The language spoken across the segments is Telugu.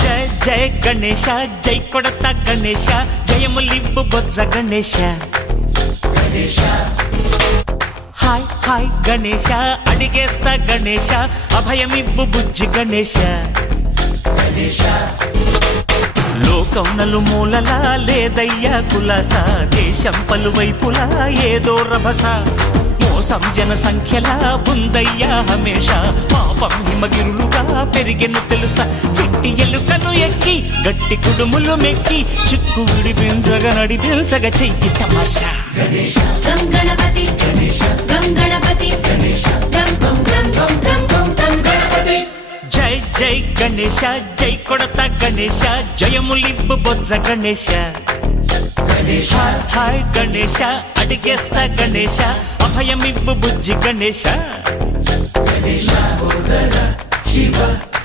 జయ గణేశ జై కొడత గణేశ జయములివ్వు బొజ్జ గణేశ హాయ్ హాయ్ గణేశ అడిగేస్తా గణేశ అభయమివ్వు బుజ్జి గణేశ లోకం నలుమూలలా లేదయ్యా కులాస దేశం పలువైపులా ఏదో రభస మోసం జన సంఖ్యలా ఉందయ్యా హమేష పాపం హిమగిరులుగా పెరిగెను తెలుసా చిట్టి ఎలుకను ఎక్కి గట్టి కుడుములు మెక్కి చిక్కు విడిపించగా నడిపించగ చెయ్యి తమాషా గం గణపతి గం గణపతి గం గం గం గం గం గం గం గణపతి జై జై గణేశ జై కొడత గణేశ జయములివ్వు బొజ్జ గణేశ హాయ్ గణేశ అడిగేస్తా గణేశ అభయమివ్వు బుజ్జి గణేశ శివ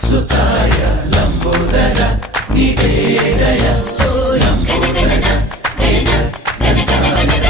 సుతాయ లంబోదర నివేదయ గణ గణ గణ గణ గణ గణ